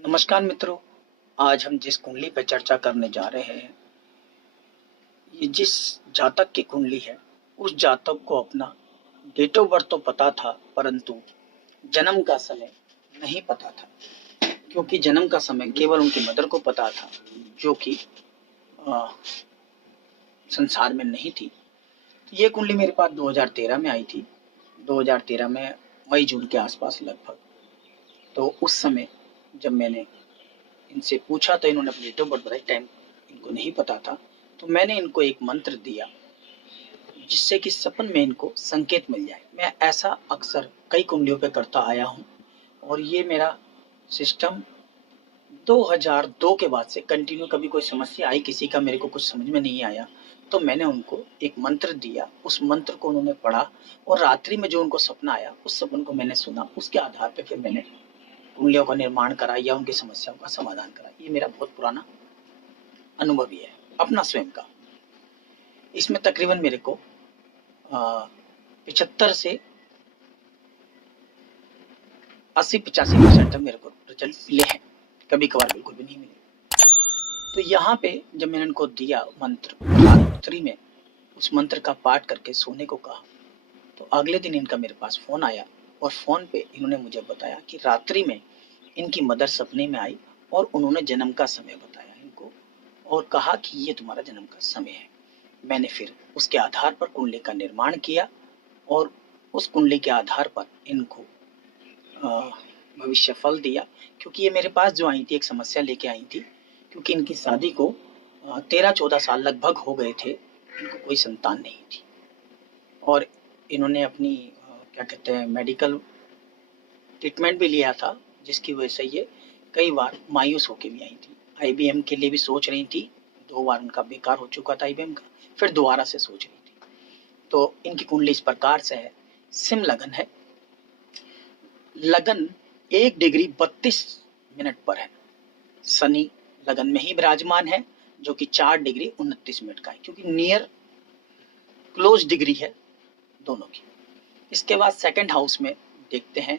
नमस्कार मित्रों। आज हम जिस कुंडली पर चर्चा करने जा रहे हैं, ये जिस जातक की कुंडली है, उस जातक को अपना डेट ऑफ बर्थ तो पता था, परंतु जन्म का समय नहीं पता था। क्योंकि जन्म का समय केवल उनकी मदर को पता था, जो कि संसार में नहीं थी। तो ये कुंडली मेरे पास 2013 में आई थी। 2013 में मई जून के आसपास लगभग। तो उस समय जब मैंने इनसे पूछा तो इन्होंने अपनी डेट ऑफ बर्थ बताई, टाइम इनको नहीं पता था। तो मैंने इनको एक मंत्र दिया जिससे कि सपन में इनको संकेत मिल जाए। मैं ऐसा अक्सर कई कुंडलियों पे करता आया हूँ और ये मेरा सिस्टम 2002 के बाद से कंटिन्यू। कभी कोई समस्या आई किसी का, मेरे को कुछ समझ में नहीं आया, तो मैंने उनको एक मंत्र दिया। उस मंत्र को उन्होंने पढ़ा और रात्रि में जो उनको सपना आया उस सपन को मैंने सुना। उसके आधार पर फिर मैंने कुंडलियों का निर्माण करा या उनकी समस्याओं का समाधान करा। ये मेरा बहुत पुराना अनुभव ही है, अपना स्वयं का। इसमें तकरीबन मेरे को 75 से 80-85% तक मेरे को रिजल्ट मिले हैं। कभी कभार बिल्कुल भी नहीं मिले। तो यहाँ पे जब मैंने इनको दिया मंत्र, रात्रि में उस मंत्र का पाठ करके सोने को कहा, तो अगले दिन इनका मेरे पास फोन आया और फोन पे इन्होंने मुझे बताया कि रात्रि में इनकी मदर सपने में आई और उन्होंने जन्म का समय बताया इनको और कहा कि ये तुम्हारा जन्म का समय है। मैंने फिर उसके आधार पर कुंडली का निर्माण किया और उस कुंडली के आधार पर इनको भविष्य फल दिया। क्योंकि ये मेरे पास जो आई थी, एक समस्या लेके आई थी। क्योंकि इनकी शादी को 13-14 साल लगभग हो गए थे, इनको कोई संतान नहीं थी और इन्होंने अपनी क्या कहते हैं मेडिकल ट्रीटमेंट भी लिया था, जिसकी वजह से ये कई बार मायूस होके भी आई थी। आईबीएम के लिए भी सोच रही थी, 2 बार उनका बेकार हो चुका था आईबीएम का, फिर दोबारा से सोच रही थी। तो इनकी कुंडली इस प्रकार से है। सिंह लगन है, लगन 1 डिग्री 32 मिनट पर है। शनि लगन में ही विराजमान है, जो कि 4 डिग्री 29 मिनट का है, क्योंकि नियर क्लोज डिग्री है दोनों की। इसके बाद सेकंड हाउस में देखते हैं,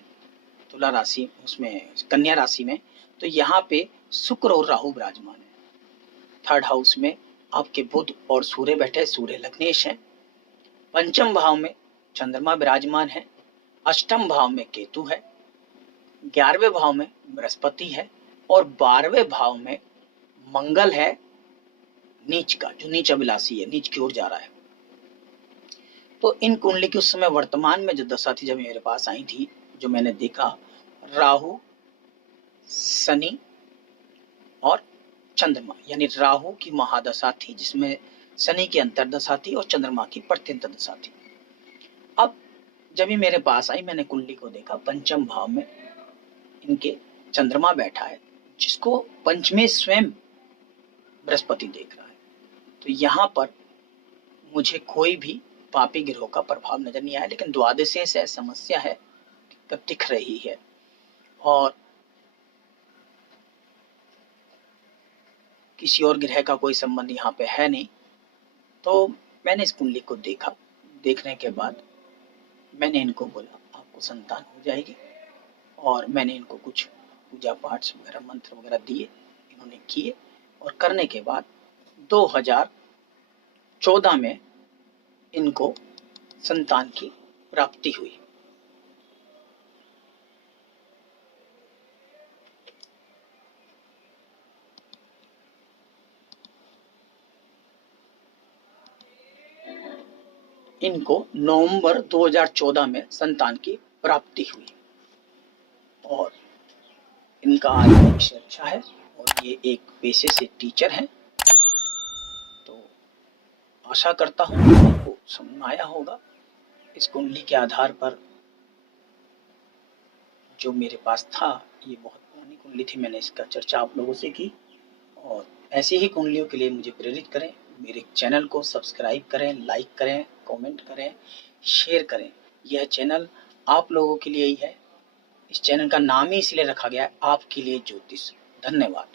तुला राशि, उसमें कन्या राशि में, तो यहाँ पे शुक्र और राहु विराजमान है। थर्ड हाउस में आपके बुध और सूर्य बैठे, सूर्य लग्नेश है। पंचम भाव में चंद्रमा विराजमान है। अष्टम भाव में केतु है। 11वें भाव में बृहस्पति है और 12वें भाव में मंगल है, नीच का, जो नीच अभिलाषी है, नीच की ओर जा रहा है। तो इन कुंडली की उस समय वर्तमान में जो दशा थी, जब मेरे पास आई थी, जो मैंने देखा, राहु, शनि और चंद्रमा, यानी राहु की महादशा थी, जिसमें शनि की अंतरदशा थी और चंद्रमा की प्रत्यंतर दशा थी। अब जब ये मेरे पास आई, मैंने कुंडली को देखा, पंचम भाव में इनके चंद्रमा बैठा है, जिसको पंचमे स्वयं बृहस्पति देख रहा है। तो यहाँ पर मुझे कोई भी पापी ग्रहों का प्रभाव नजर नहीं आया, लेकिन द्वादशी से समस्या है, दिक्कत दिख रही है और किसी और ग्रह का कोई संबंध यहाँ पे है नहीं। तो मैंने इस कुंडली को देखा। देखने के बाद मैंने इनको बोला आपको संतान हो जाएगी, और मैंने इनको कुछ पूजा पाठ वगैरह, मंत्र वगैरह दिए, इन्होंने किए और करने के बाद 2014 में इनको संतान की प्राप्ति हुई। इनको नवंबर 2014 में संतान की प्राप्ति हुई और इनका आज भविष्य अच्छा है और ये एक पेशे से टीचर हैं। तो आशा करता हूँ आपको समझ में आया होगा। इस कुंडली के आधार पर जो मेरे पास था, ये बहुत पुरानी कुंडली थी, मैंने इसका चर्चा आप लोगों से की। और ऐसी ही कुंडलियों के लिए मुझे प्रेरित करें, मेरे चैनल को सब्सक्राइब करें, लाइक करें, कमेंट करें, शेयर करें। यह चैनल आप लोगों के लिए ही है। इस चैनल का नाम ही इसलिए रखा गया है, आपके लिए ज्योतिष। धन्यवाद।